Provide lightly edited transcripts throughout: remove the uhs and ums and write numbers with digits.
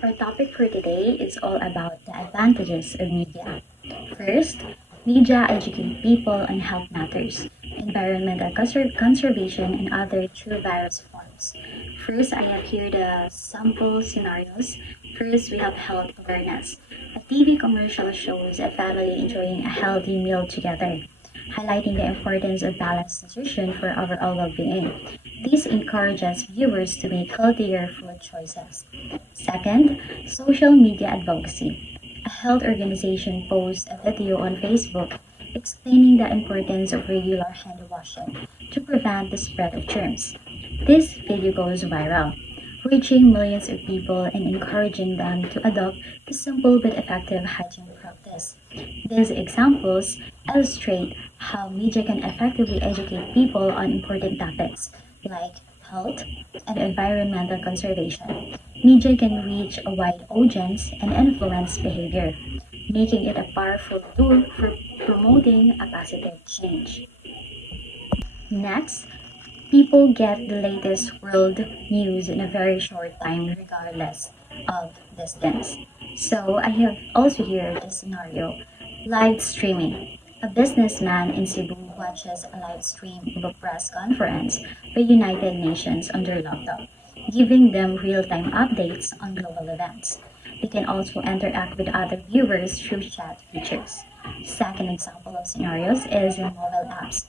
Our topic for today is all about the advantages of media. First, media educate people on health matters, environmental conservation, and other true virus forms. First, I have here the sample scenarios. First, we have health awareness. A TV commercial shows a family enjoying a healthy meal together, highlighting the importance of balanced nutrition for overall well-being. This encourages viewers to make healthier food choices. Second, social media advocacy. A health organization posts a video on Facebook explaining the importance of regular hand washing to prevent the spread of germs. This video goes viral, reaching millions of people and encouraging them to adopt the simple but effective hygiene practice. These examples illustrate how media can effectively educate people on important topics like health and environmental conservation. Media can reach a wide audience and influence behavior, making it a powerful tool for promoting a positive change. Next, people get the latest world news in a very short time, regardless of distance. So, I have also here the scenario live streaming. A businessman in Cebu watches a live stream of a press conference by United Nations on their laptop, giving them real time updates on global events. They can also interact with other viewers through chat features. Second example of scenarios is in mobile apps.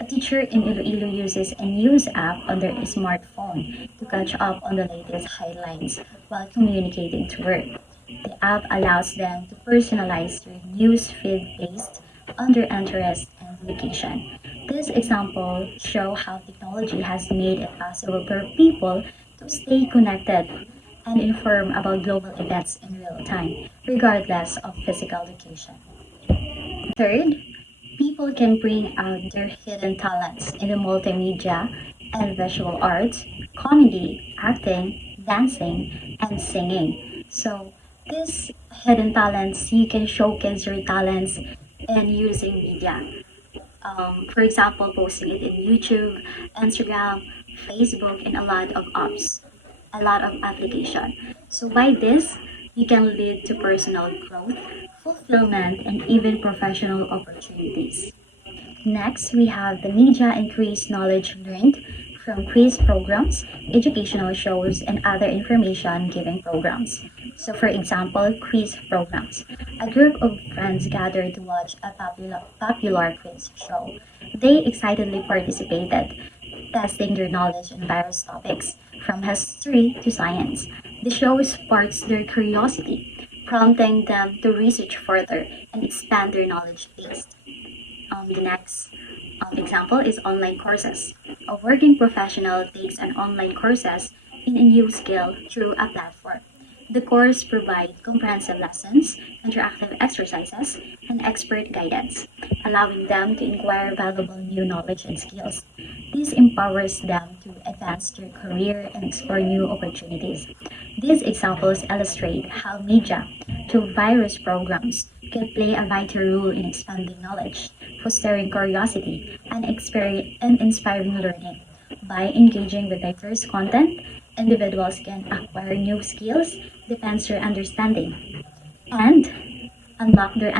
A teacher in Iloilo uses a news app on their smartphone to catch up on the latest headlines while communicating to work. The app allows them to personalize their news feed based on their interest and location. This example show how technology has made it possible for people to stay connected and informed about global events in real time, regardless of physical location. Third, people can bring out their hidden talents in the multimedia and visual arts, comedy, acting, dancing, and singing. So, these hidden talents, you can showcase your talents in using media. For example, posting it in YouTube, Instagram, Facebook, and a lot of application. So by this, you can lead to personal growth, fulfillment, and even professional opportunities. Next, we have the media increased knowledge learned from quiz programs, educational shows, and other information giving programs. So, for example, quiz programs. A group of friends gathered to watch a popular quiz show. They excitedly participated, testing their knowledge on various topics, from history to science. The show sparks their curiosity, prompting them to research further and expand their knowledge base. The next example is online courses. A working professional takes an online courses in a new skill through a platform. The course provides comprehensive lessons, interactive exercises, and expert guidance, allowing them to acquire valuable new knowledge and skills. This empowers them to advance their career and explore new opportunities. These examples illustrate how media, through various programs, can play a vital role in expanding knowledge, fostering curiosity, and inspiring learning. By engaging with diverse content, individuals can acquire new skills, deepen their understanding, and unlock their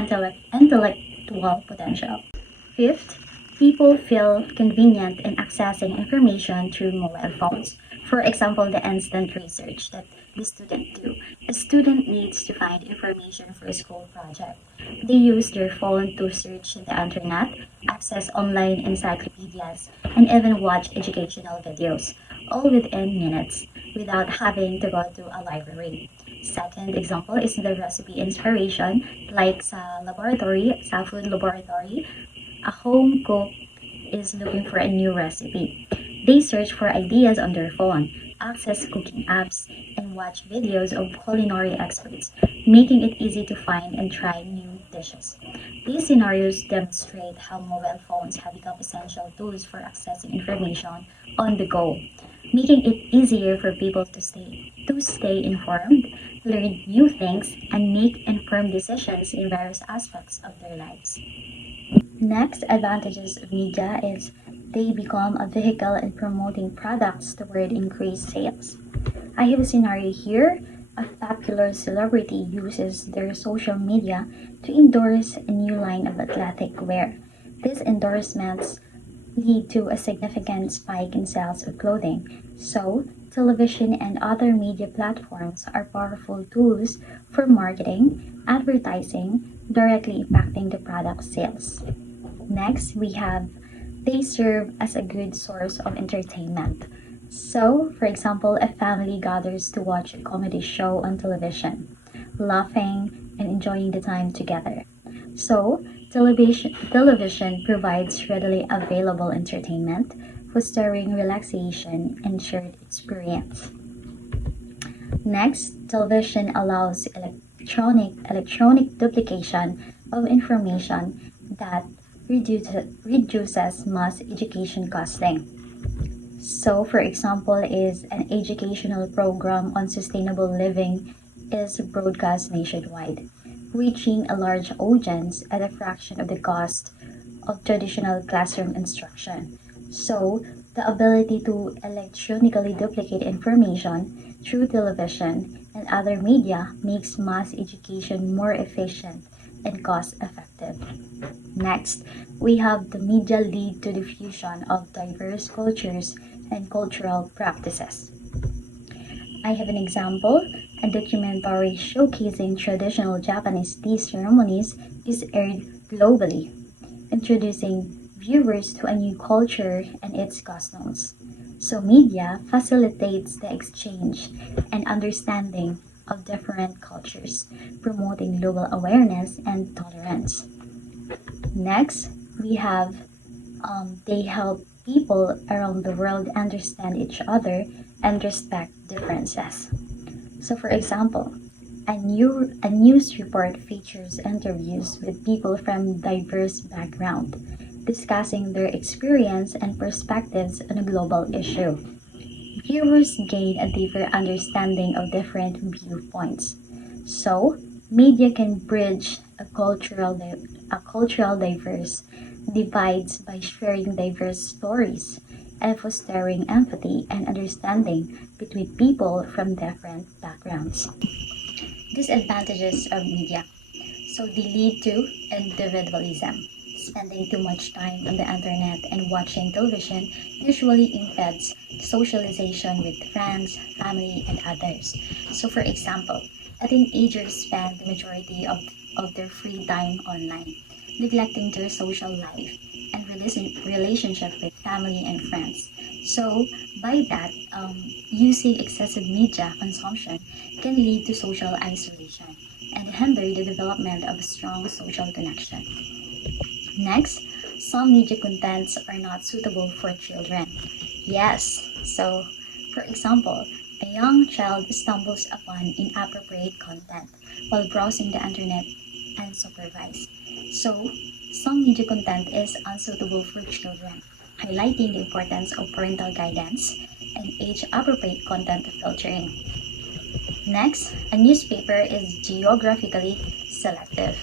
intellectual potential. Fifth, people feel convenient in accessing information through mobile phones. For example, the instant research that the student do. A student needs to find information for a school project. They use their phone to search the internet, access online encyclopedias, and even watch educational videos, all within minutes, without having to go to a library. Second example is the recipe inspiration, like sa food laboratory, a home cook is looking for a new recipe. They search for ideas on their phone, access cooking apps, and watch videos of culinary experts, making it easy to find and try new dishes. These scenarios demonstrate how mobile phones have become essential tools for accessing information on the go, making it easier for people to stay informed, learn new things, and make informed decisions in various aspects of their lives. Next advantages of media is they become a vehicle in promoting products toward increased sales. I have a scenario here. A popular celebrity uses their social media to endorse a new line of athletic wear. These endorsements lead to a significant spike in sales of clothing. So, television and other media platforms are powerful tools for marketing, advertising, directly impacting the product sales. Next, we have they serve as a good source of entertainment. So, for example, a family gathers to watch a comedy show on television, laughing and enjoying the time together. So, television provides readily available entertainment, fostering relaxation and shared experience. Next, television allows electronic duplication of information that reduces mass education costing. So, for example, is an educational program on sustainable living is broadcast nationwide, reaching a large audience at a fraction of the cost of traditional classroom instruction. So, the ability to electronically duplicate information through television and other media makes mass education more efficient and cost effective. Next, we have the media lead to the fusion of diverse cultures and cultural practices. I have an example. A documentary showcasing traditional Japanese tea ceremonies is aired globally, introducing viewers to a new culture and its customs. So, media facilitates the exchange and understanding of different cultures, promoting global awareness and tolerance. Next, we have they help people around the world understand each other and respect differences. So, for example, a news report features interviews with people from diverse backgrounds, discussing their experience and perspectives on a global issue. Viewers gain a deeper understanding of different viewpoints. So, media can bridge a cultural diverse divides by sharing diverse stories and fostering empathy and understanding between people from different backgrounds. Disadvantages of media. So they lead to individualism. Spending too much time on the internet and watching television usually impedes socialization with friends, family, and others. So, for example, a teenager spend the majority of their free time online, neglecting their social life and relationship with family and friends. So, by that, using excessive media consumption can lead to social isolation and hinder the development of a strong social connection. Next, some media contents are not suitable for children. Yes, so for example, a young child stumbles upon inappropriate content while browsing the internet unsupervised. So, some media content is unsuitable for children, highlighting the importance of parental guidance and age appropriate content filtering. Next, a newspaper is geographically selective.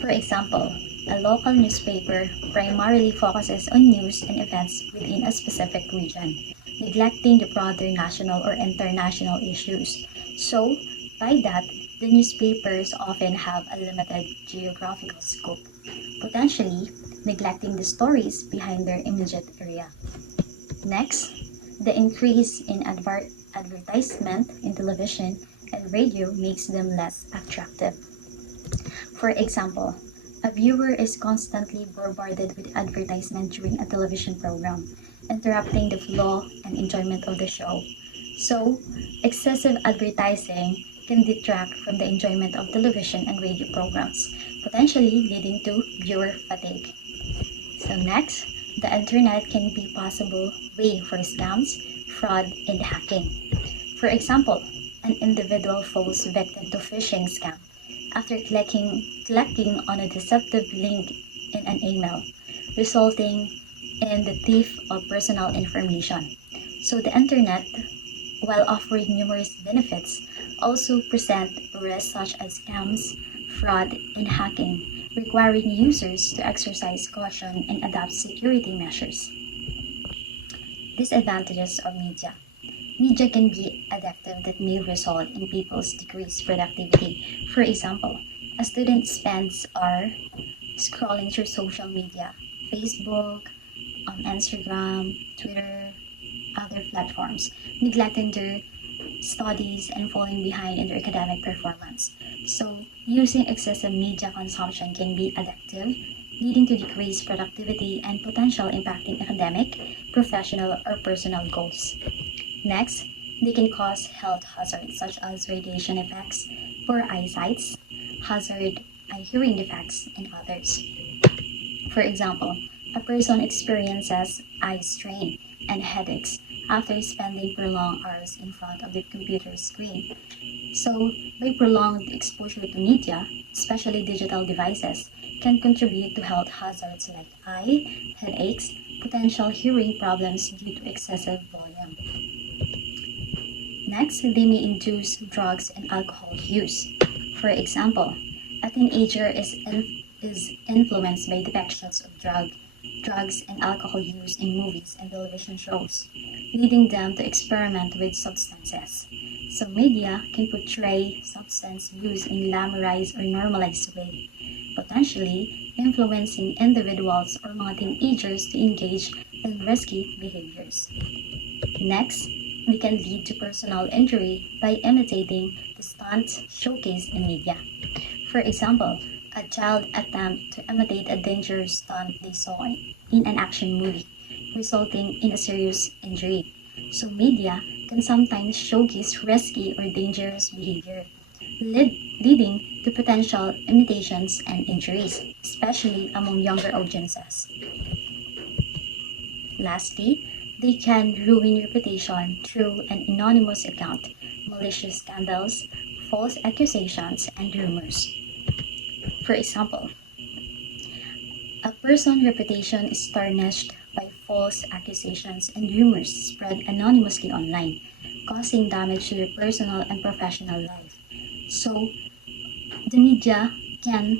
For example, a local newspaper primarily focuses on news and events within a specific region, neglecting the broader national or international issues. So, by that, the newspapers often have a limited geographical scope, potentially neglecting the stories behind their immediate area. Next, the increase in advertisement in television and radio makes them less attractive. For example, a viewer is constantly bombarded with advertisement during a television program, interrupting the flow and enjoyment of the show. So, excessive advertising can detract from the enjoyment of television and radio programs, potentially leading to viewer fatigue. So next, the internet can be possible way for scams, fraud, and hacking. For example, an individual falls victim to phishing scam after clicking on a deceptive link in an email, resulting in the thief of personal information. So the internet, while offering numerous benefits, also present risks such as scams, fraud, and hacking, requiring users to exercise caution and adopt security measures. Disadvantages of media. Media can be addictive that may result in people's decreased productivity. For example, a student spends hours scrolling through social media, Facebook, Instagram, Twitter, other platforms, neglecting their studies and falling behind in their academic performance. So, using excessive media consumption can be addictive, leading to decreased productivity and potential impacting academic, professional, or personal goals. Next, they can cause health hazards such as radiation effects, poor eyesight, hazard hearing defects, and others. For example, a person experiences eye strain and headaches after spending prolonged hours in front of the computer screen. So, by prolonged exposure to media, especially digital devices, can contribute to health hazards like eye, headaches, potential hearing problems due to excessive volume. Next, they may induce drugs and alcohol use. For example, a teenager is influenced by depictions of drugs and alcohol use in movies and television shows, leading them to experiment with substances. So media can portray substance use in glamorized or normalized way, potentially influencing individuals or mga teenagers to engage in risky behaviors. Next, they can lead to personal injury by imitating the stunts showcased in media. For example, a child attempt to imitate a dangerous stunt they saw in an action movie, resulting in a serious injury. So media can sometimes showcase risky or dangerous behavior, leading to potential imitations and injuries, especially among younger audiences. Lastly, they can ruin reputation through an anonymous account, malicious scandals, false accusations, and rumors. For example, a person's reputation is tarnished by false accusations and rumors spread anonymously online, causing damage to their personal and professional life. So, the media can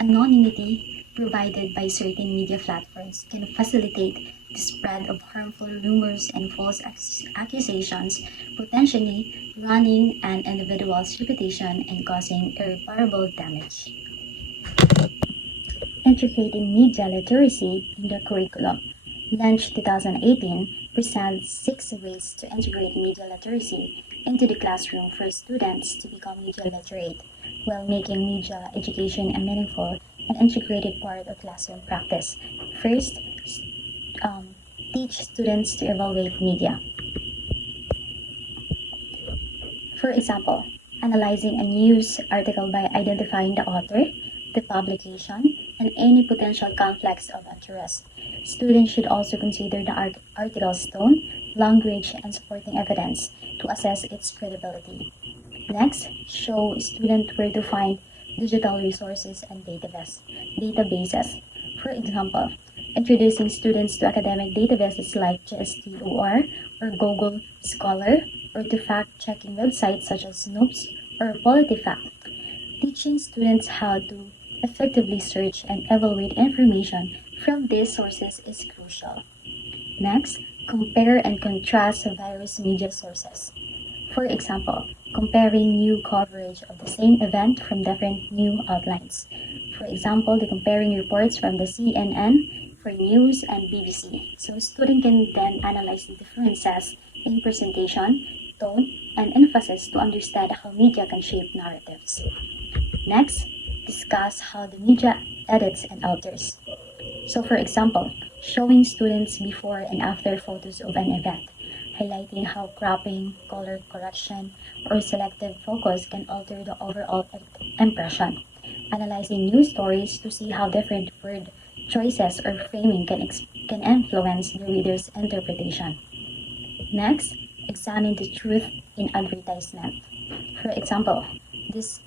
anonymity provided by certain media platforms can facilitate the spread of harmful rumors and false accusations, potentially ruining an individual's reputation and causing irreparable damage. Integrating media literacy in the curriculum. Launch 2018 presents 6 ways to integrate media literacy into the classroom for students to become media literate while making media education a meaningful and integrated part of classroom practice. First, um, teach students to evaluate media. For example, analyzing a news article by identifying the author, the publication, and any potential conflicts of interest. Students should also consider the article's tone, language, and supporting evidence to assess its credibility. Next, show students where to find digital resources and databases. For example, introducing students to academic databases like GSTOR or Google Scholar, or to fact-checking websites such as Snopes or PolitiFact. Teaching students how to effectively search and evaluate information from these sources is crucial. Next, compare and contrast various media sources. For example, comparing new coverage of the same event from different news outlets. For example, the comparing reports from the CNN for news and BBC. So student can then analyze the differences in presentation, tone, and emphasis to understand how media can shape narratives. Next, discuss how the media edits and alters. So for example, showing students before and after photos of an event, highlighting how cropping, color correction, or selective focus can alter the overall impression. Analyzing news stories to see how different word choices or framing can influence the reader's interpretation. Next, examine the truth in advertisement. For example,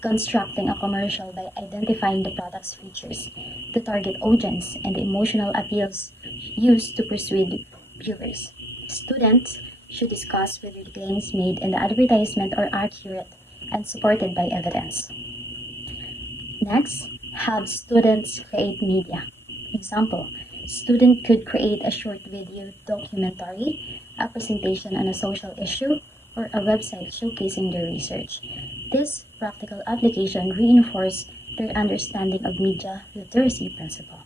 constructing a commercial by identifying the product's features, the target audience, and the emotional appeals used to persuade viewers. Students should discuss whether the claims made in the advertisement are accurate and supported by evidence. Next, have students create media. Example, student could create a short video documentary, a presentation on a social issue, or a website showcasing their research. This practical application reinforces their understanding of media literacy principle.